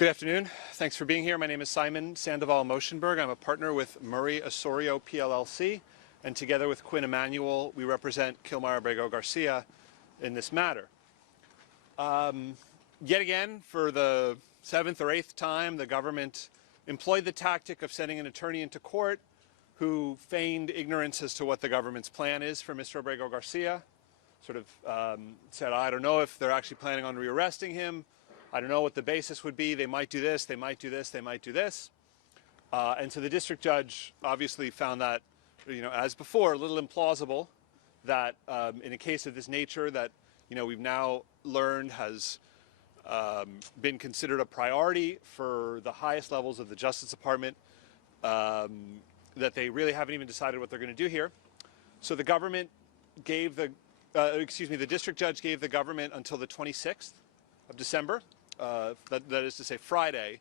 Good afternoon. Thanks for being here. My name is Simon Sandoval Moschenberg. I'm a partner with Murray Osorio PLLC, and together with Quinn Emanuel, we represent Kilmar Abrego Garcia in this matter. Yet again, for the 7th or 8th time, the government employed the tactic of sending an attorney into court who feigned ignorance as to what the government's plan is for Mr. Abrego Garcia. Sort of said, I don't know if they're actually planning on rearresting him. I don't know what the basis would be. They might do this, they might do this, they might do this. And so the district judge obviously found that, as before, a little implausible that in a case of this nature that, we've now learned has been considered a priority for the highest levels of the Justice Department, that they really haven't even decided what they're going to do here. So the government gave the district judge gave the government until the 26th of December, that is to say Friday,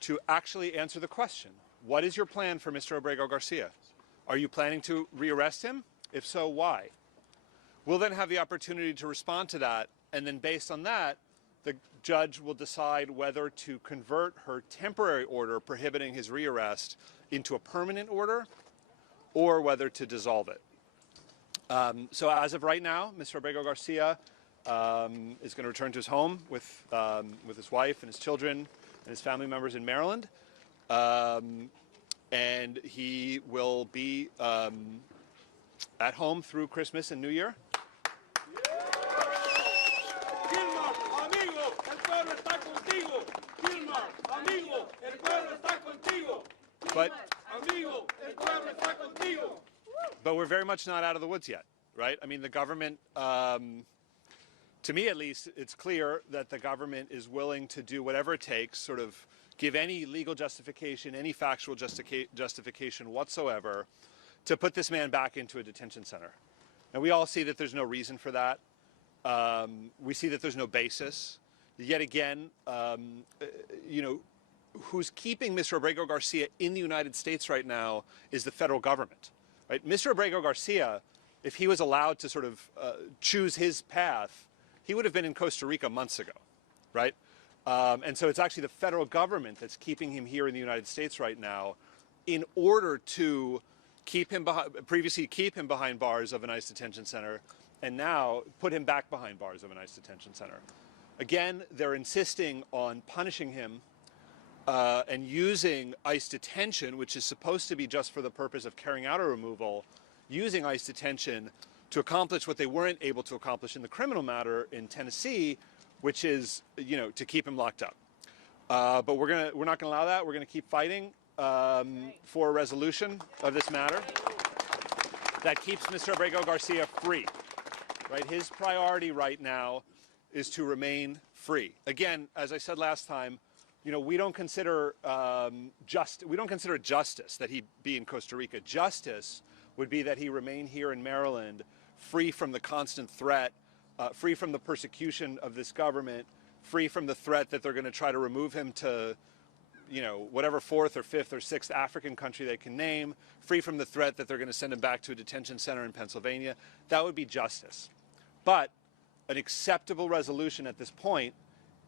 to actually answer the question. What is your plan for Mr. Abrego Garcia? Are you planning to rearrest him? If so, why? We'll then have the opportunity to respond to that, and then based on that, the judge will decide whether to convert her temporary order prohibiting his rearrest into a permanent order or whether to dissolve it. So as of right now, Mr. Abrego Garcia is going to return to his home with his wife and his children and his family members in Maryland. And he will be at home through Christmas and New Year. Kilmar, amigo, el pueblo está contigo. Kilmar, amigo, el pueblo está contigo. Amigo, el pueblo está contigo. But we're very much not out of the woods yet, right? I mean, the government, to me at least, it's clear that the government is willing to do whatever it takes, sort of give any legal justification, any factual justification whatsoever, to put this man back into a detention center. And we all see that there's no reason for that. We see that there's no basis. Yet again, who's keeping Mr. Abrego Garcia in the United States right now is the federal government. Right? Mr. Abrego Garcia, if he was allowed to sort of choose his path, he would have been in Costa Rica months ago, right? And so it's actually the federal government that's keeping him here in the United States right now in order to keep him behind bars of an ICE detention center and now put him back behind bars of an ICE detention center. Again, they're insisting on punishing him and using ICE detention, which is supposed to be just for the purpose of carrying out a removal, using ICE detention to accomplish what they weren't able to accomplish in the criminal matter in Tennessee, which is, to keep him locked up. But we're not going to allow that. We're going to keep fighting for a resolution of this matter that keeps Mr. Abrego Garcia free. Right? His priority right now is to remain free. Again, as I said last time, we don't consider justice that he be in Costa Rica. Justice would be that he remain here in Maryland, free from the constant threat, free from the persecution of this government, free from the threat that they're going to try to remove him to, whatever 4th or 5th or 6th African country they can name, free from the threat that they're going to send him back to a detention center in Pennsylvania. That would be justice. But an acceptable resolution at this point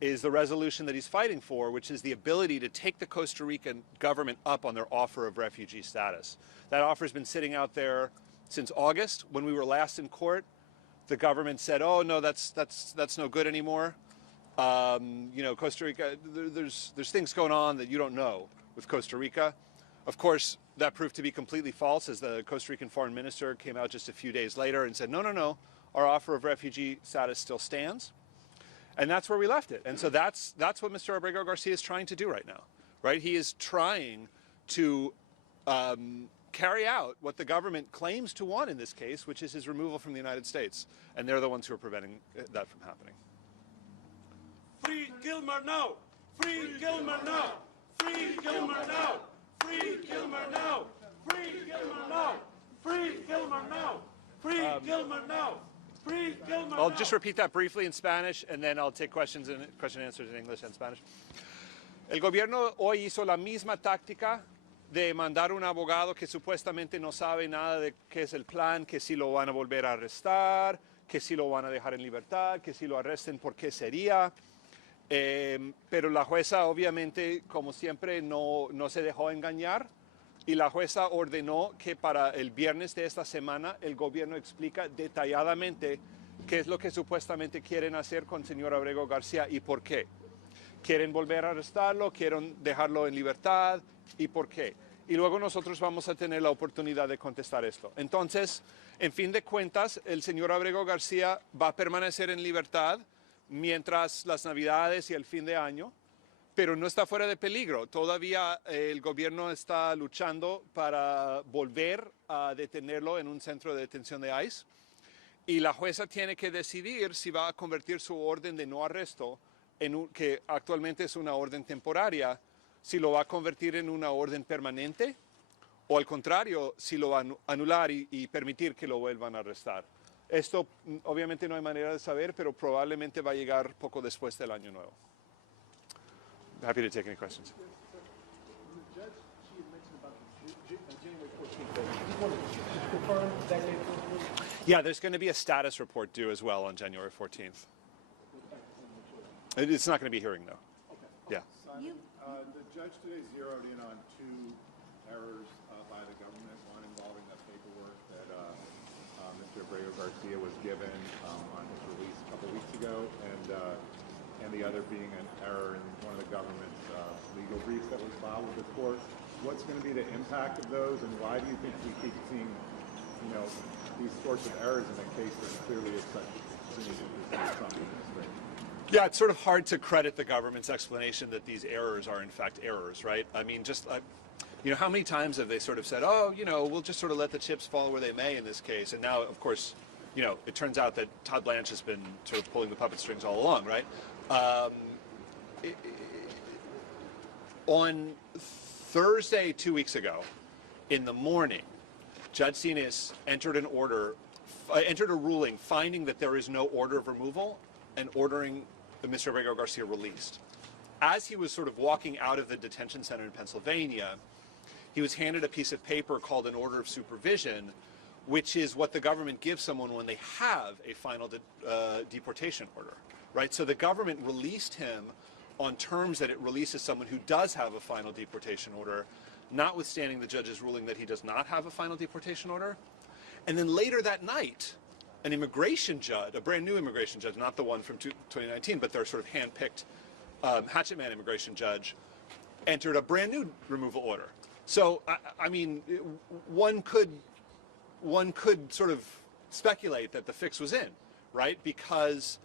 is the resolution that he's fighting for, which is the ability to take the Costa Rican government up on their offer of refugee status. That offer has been sitting out there since August. When we were last in court, the government said, oh, no, that's no good anymore. Costa Rica, there's things going on that you don't know with Costa Rica. Of course, that proved to be completely false, as the Costa Rican foreign minister came out just a few days later and said, no, our offer of refugee status still stands. And that's where we left it. And so that's what Mr. Abrego Garcia is trying to do right now, right? He is trying to carry out what the government claims to want in this case, which is his removal from the United States. And they're the ones who are preventing that from happening. Free Kilmar now! Free Kilmar now! Free Kilmar now! Free Kilmar now! Free Kilmar now! Free Kilmar now! Free Kilmar now! Free Kilmar now! I'll just repeat that briefly in Spanish, and then I'll take question and answers in English and Spanish. El gobierno hoy hizo la misma táctica de mandar un abogado que supuestamente no sabe nada de qué es el plan, que si lo van a volver a arrestar, que si lo van a dejar en libertad, que si lo arresten, ¿por qué sería? Pero la jueza obviamente, como siempre, no se dejó engañar y la jueza ordenó que para el viernes de esta semana el gobierno explica detalladamente qué es lo que supuestamente quieren hacer con el señor Abrego García y por qué. ¿Quieren volver a arrestarlo? ¿Quieren dejarlo en libertad? ¿Y por qué? Y luego nosotros vamos a tener la oportunidad de contestar esto. Entonces, en fin de cuentas, el señor Abrego García va a permanecer en libertad mientras las Navidades y el fin de año, pero no está fuera de peligro. Todavía el gobierno está luchando para volver a detenerlo en un centro de detención de ICE y la jueza tiene que decidir si va a convertir su orden de no arresto, que actualmente es una orden temporaria, si lo va a convertir en una orden permanente o al contrario, si lo va a anular y permitir que lo vuelvan a arrestar. Esto obviamente no hay manera de saber, pero probablemente va a llegar poco después del año nuevo. Happy to take any questions. The judge, she had mentioned about the January 14th. Do you want to confirm that date? Yeah, there's going to be a status report due as well on January 14th. It's not going to be hearing though. Okay. Yeah. Simon, the judge today zeroed in on two errors by the government, one involving the paperwork that Mr. Abrego Garcia was given on his release a couple weeks ago, and the other being an error in one of the government's legal briefs that was filed with the court. What's going to be the impact of those, and why do you think we keep seeing, these sorts of errors in a case that clearly is such something? Yeah, it's sort of hard to credit the government's explanation that these errors are in fact errors, right? I mean, just, how many times have they sort of said, oh, we'll just sort of let the chips fall where they may in this case. And now, of course, it turns out that Todd Blanche has been sort of pulling the puppet strings all along, right? On Thursday, 2 weeks ago, in the morning, Judge Xinis entered a ruling finding that there is no order of removal and ordering Mr. Abrego Garcia released. As he was sort of walking out of the detention center in Pennsylvania, he was handed a piece of paper called an order of supervision, which is what the government gives someone when they have a final deportation order, right? So the government released him on terms that it releases someone who does have a final deportation order, notwithstanding the judge's ruling that he does not have a final deportation order. And then later that night, an immigration judge, a brand new immigration judge, not the one from 2019, but their sort of hand-picked hatchet man immigration judge, entered a brand new removal order. So, I mean, one could sort of speculate that the fix was in, right? Because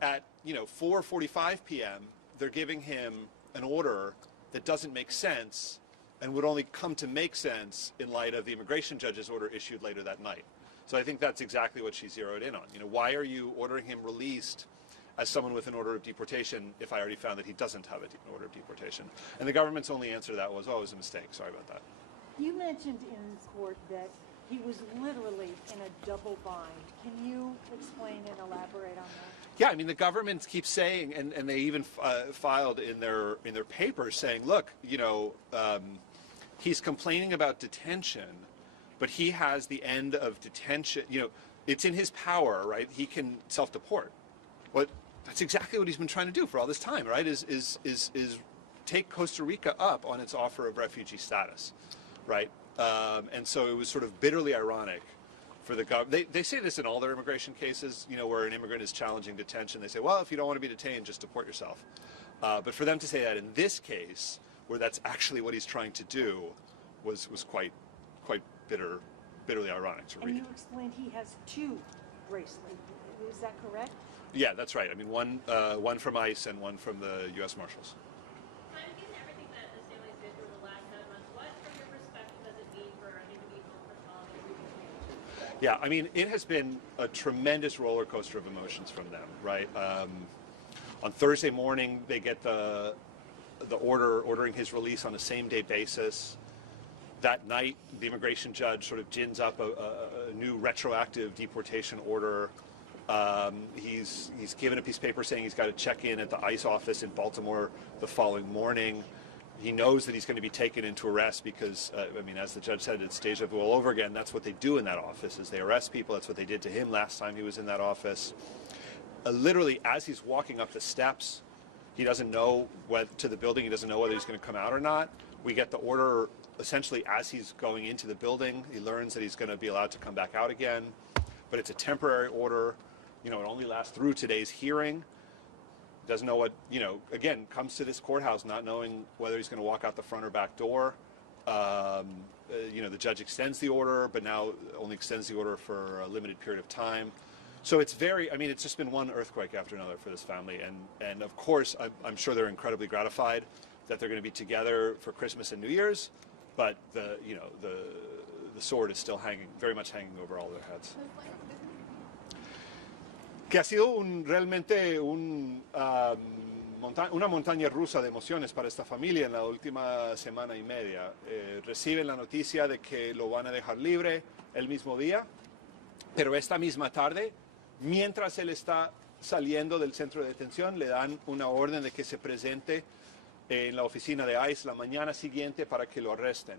at 4:45 p.m., they're giving him an order that doesn't make sense and would only come to make sense in light of the immigration judge's order issued later that night. So I think that's exactly what she zeroed in on. Why are you ordering him released as someone with an order of deportation if I already found that he doesn't have an order of deportation? And the government's only answer to that was, oh, it was a mistake. Sorry about that. You mentioned in court that he was literally in a double bind. Can you explain and elaborate on that? Yeah, I mean, the government keeps saying, and they even filed in their papers saying, look, he's complaining about detention, but he has the end of detention. It's in his power, right? He can self-deport. That's exactly what he's been trying to do for all this time, right? Is take Costa Rica up on its offer of refugee status, right? And so it was sort of bitterly ironic for the government. They say this in all their immigration cases, where an immigrant is challenging detention. They say, well, if you don't want to be detained, just deport yourself. But for them to say that in this case, where that's actually what he's trying to do, was quite bitterly ironic to read. And you explained he has two bracelets. Is that correct? Yeah, that's right. I mean, one from ICE and one from the U.S. Marshals. Given everything that the Stanley's been through the last 7 months, what, from your perspective, does it mean for an individual for Yeah, I mean, it has been a tremendous roller coaster of emotions from them, right? On Thursday morning, they get the order ordering his release on a same-day basis. That night, the immigration judge sort of gins up a new retroactive deportation order. He's given a piece of paper saying he's got to check in at the ICE office in Baltimore the following morning. He knows that he's going to be taken into arrest because, as the judge said, it's deja vu all over again. That's what they do in that office, is they arrest people. That's what they did to him last time he was in that office. Literally, as he's walking up the steps He doesn't know to the building. He doesn't know whether he's going to come out or not. We get the order essentially as he's going into the building. He learns that he's going to be allowed to come back out again, but it's a temporary order. It only lasts through today's hearing. Doesn't know what, again, comes to this courthouse not knowing whether he's going to walk out the front or back door. The judge extends the order, but now only extends the order for a limited period of time. So it's it's just been one earthquake after another for this family. And of course, I'm sure they're incredibly gratified that they're going to be together for Christmas and New Year's, but the sword is still very much hanging over all their heads. Que ha sido realmente una montaña rusa de emociones para esta familia en la última semana y media. Reciben la noticia de que lo van a dejar libre el mismo día, pero esta misma tarde, mientras él está saliendo del centro de detención, le dan una orden de que se presente en la oficina de ICE la mañana siguiente para que lo arresten.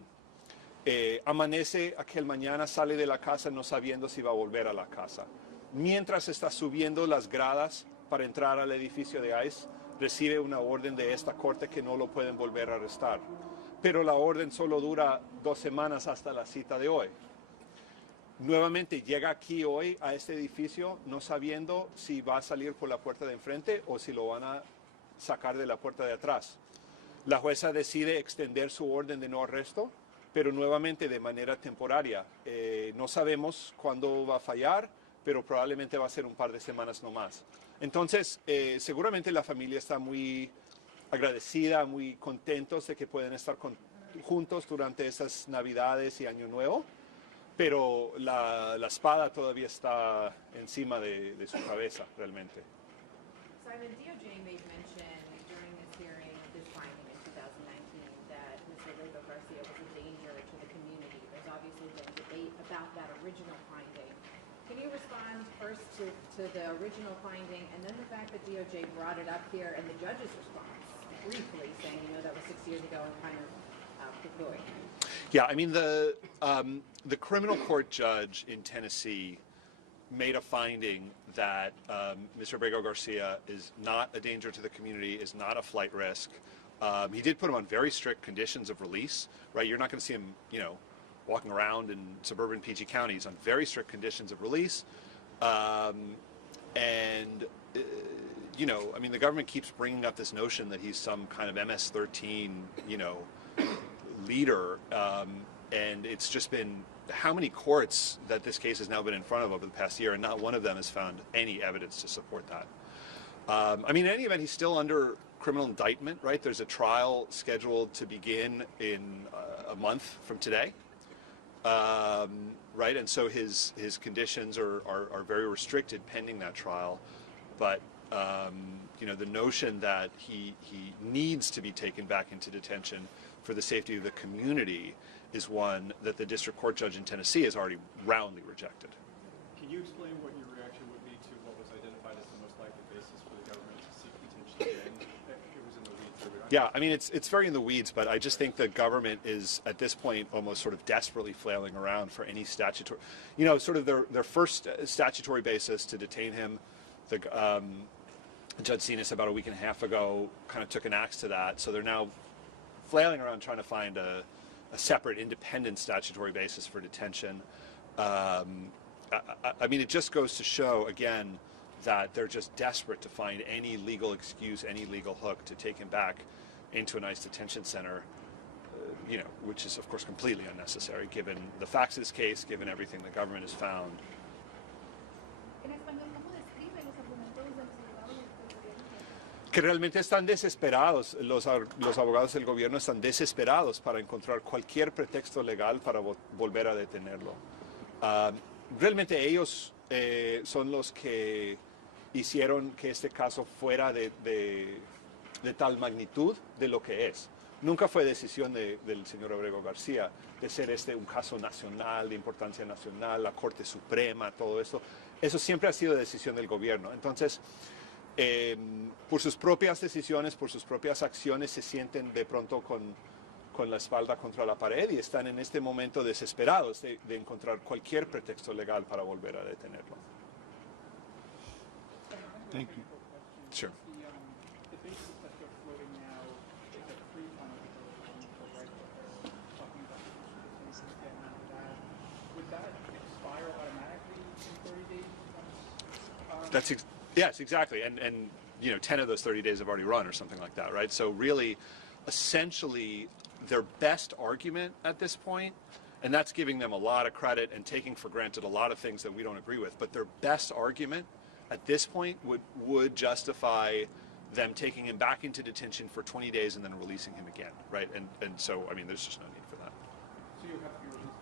Amanece aquel mañana, sale de la casa no sabiendo si va a volver a la casa. Mientras está subiendo las gradas para entrar al edificio de ICE, recibe una orden de esta corte que no lo pueden volver a arrestar. Pero la orden solo dura 2 semanas hasta la cita de hoy. Nuevamente llega aquí hoy a este edificio no sabiendo si va a salir por la puerta de enfrente o si lo van a sacar de la puerta de atrás. La jueza decide extender su orden de no arresto, pero nuevamente de manera temporaria. No sabemos cuándo va a fallar, pero probablemente va a ser un par de semanas nomás. Entonces, seguramente la familia está muy agradecida, muy contentos de que pueden estar juntos durante esas Navidades y Año Nuevo, pero la espada todavía está encima de su cabeza, realmente. Simon, DOJ made mention during this hearing of this finding in 2019 that Mr. Abrego Garcia was a danger to the community. There's obviously been debate about that original finding. Can you respond first to the original finding and then the fact that DOJ brought it up here and the judge's response, briefly saying, that was 6 years ago and kind of poo-pooing? Yeah, the criminal court judge in Tennessee made a finding that Mr. Abrego Garcia is not a danger to the community, is not a flight risk. He did put him on very strict conditions of release, right? You're not going to see him, walking around in suburban PG counties on very strict conditions of release. The government keeps bringing up this notion that he's some kind of MS-13, leader. And it's just been how many courts that this case has now been in front of over the past year, and not one of them has found any evidence to support that. In any event, he's still under criminal indictment, right? There's a trial scheduled to begin in a month from today. Right, and so his conditions are very restricted pending that trial, but the notion that he needs to be taken back into detention for the safety of the community is one that the district court judge in Tennessee has already roundly rejected. Can you explain what your reaction would be to what was identified as the most likely basis for the government to seek detention again? It was in the weeds. Yeah, it's very in the weeds, but I just think the government is at this point almost sort of desperately flailing around for any statutory, sort of their first statutory basis to detain him. Judge Xinis about a week and a half ago kind of took an axe to that, so they're now flailing around trying to find a separate independent statutory basis for detention. It just goes to show again that they're just desperate to find any legal excuse, any legal hook to take him back into a nice detention center, which is of course completely unnecessary given the facts of this case, given everything the government has found. Que realmente están desesperados, los abogados del gobierno están desesperados para encontrar cualquier pretexto legal para volver a detenerlo. Realmente ellos son los que hicieron que este caso fuera de tal magnitud de lo que es. Nunca fue decisión del señor Abrego García de ser un caso nacional, de importancia nacional, la Corte Suprema, todo esto. Eso siempre ha sido decisión del gobierno. Entonces, por sus propias decisiones, por sus propias acciones, se sienten de pronto con la espalda contra la pared y están en este momento desesperados de encontrar cualquier pretexto legal para volver a detenerlo. Thank you. Sure. The basis that Yes, exactly. And 10 of those 30 days have already run or something like that, right? So really, essentially, their best argument at this point, and that's giving them a lot of credit and taking for granted a lot of things that we don't agree with, but their best argument at this point would justify them taking him back into detention for 20 days and then releasing him again, right? And so, I mean, there's just no need for that. So you have to be released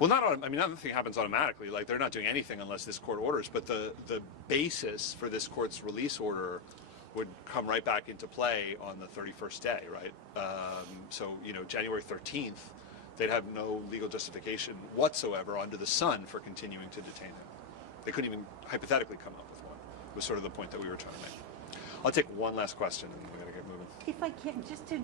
automatically? Well, nothing happens automatically. Like, they're not doing anything unless this court orders, but the basis for this court's release order would come right back into play on the 31st day, right? So, January 13th, they'd have no legal justification whatsoever under the sun for continuing to detain him. They couldn't even hypothetically come up with one, was sort of the point that we were trying to make. I'll take one last question and we're going to get moving. If I can, just to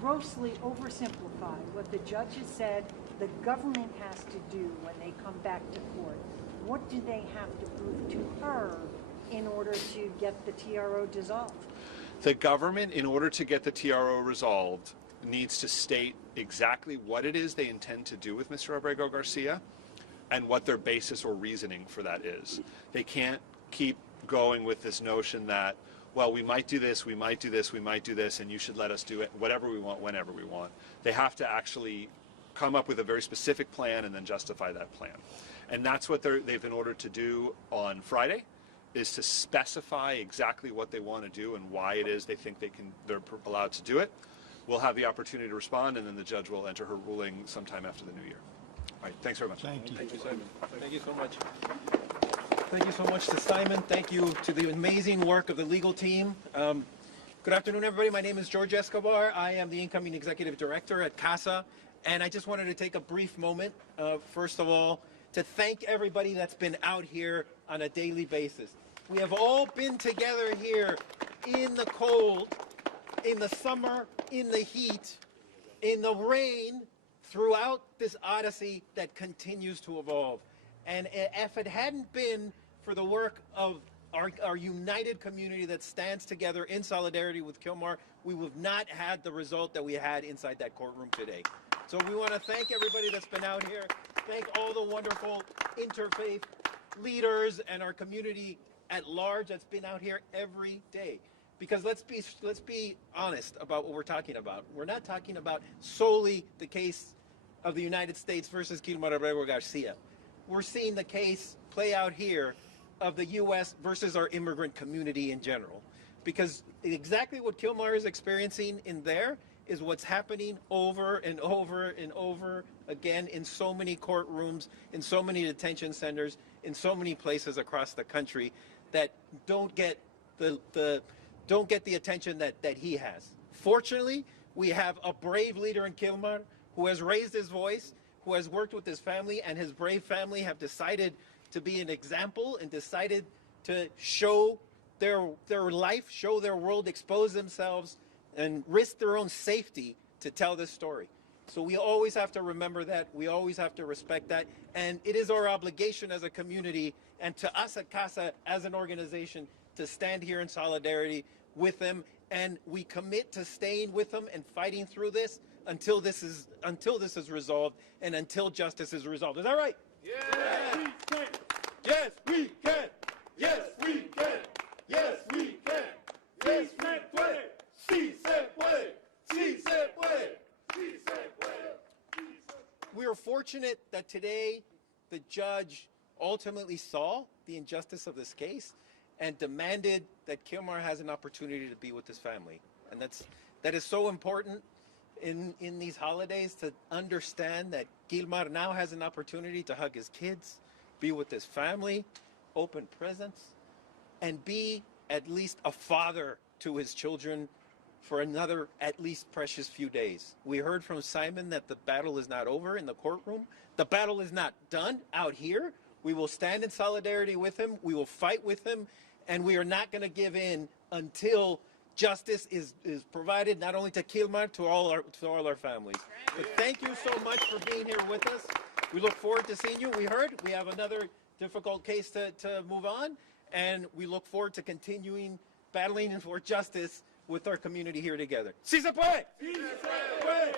grossly oversimplify what the judge has said the government has to do when they come back to court, what do they have to prove to her in order to get the TRO dissolved? The government, in order to get the TRO resolved, needs to state exactly what it is they intend to do with Mr. Abrego Garcia and what their basis or reasoning for that is. They can't keep going with this notion that, well, we might do this, we might do this, we might do this, and you should let us do it whatever we want, whenever we want. They have to actually come up with a very specific plan and then justify that plan. And that's what they've been ordered to do on Friday, is to specify exactly what they want to do and why it is they think they're allowed to do it. We'll have the opportunity to respond, and then the judge will enter her ruling sometime after the new year. All right, thanks very much. Thank you. Thank you, Simon. Thank you so much. Thank you so much to Simon. Thank you to the amazing work of the legal team. Good afternoon, everybody. My name is George Escobar. I am the incoming executive director at CASA, and I just wanted to take a brief moment, first of all, to thank everybody that's been out here on a daily basis. We have all been together here in the cold, in the summer, in the heat, in the rain, throughout this odyssey that continues to evolve. And if it hadn't been for the work of our united community that stands together in solidarity with Kilmar, we would have not had the result that we had inside that courtroom today. So we want to thank everybody that's been out here, thank all the wonderful interfaith leaders and our community at large that's been out here every day. Because let's be honest about what we're talking about. We're not talking about solely the case of the United States versus Kilmar Abrego Garcia. We're seeing the case play out here of the U.S. versus our immigrant community in general. Because exactly what Kilmar is experiencing in there is what's happening over and over and over again in so many courtrooms, in so many detention centers, in so many places across the country that don't get the attention that he has. Fortunately, we have a brave leader in Kilmar who has raised his voice, who has worked with his family, and his brave family have decided to be an example and decided to show their life, show their world, expose themselves, and risk their own safety to tell this story. So we always have to remember that. We always have to respect that. And it is our obligation as a community and to us at CASA as an organization to stand here in solidarity with them. And we commit to staying with them and fighting through this until this is resolved and until justice is resolved. Is that right? Yes, we can. Yes, we can. Yes, we can. Yes, we can. Sí se puede. Sí se puede. Sí se puede. We are fortunate that today the judge ultimately saw the injustice of this case and demanded that Kilmar has an opportunity to be with his family. And that is so important in these holidays, to understand that Kilmar now has an opportunity to hug his kids, be with his family, open presents, and be at least a father to his children for another at least precious few days. We heard from Simon that the battle is not over in the courtroom. The battle is not done out here. We will stand in solidarity with him. We will fight with him. And we are not going to give in until justice is provided, not only to Kilmar, to all our families. But thank you so much for being here with us. We look forward to seeing you. We heard we have another difficult case to move on, and we look forward to continuing battling for justice with our community here together. Sí se puede. Sí se puede.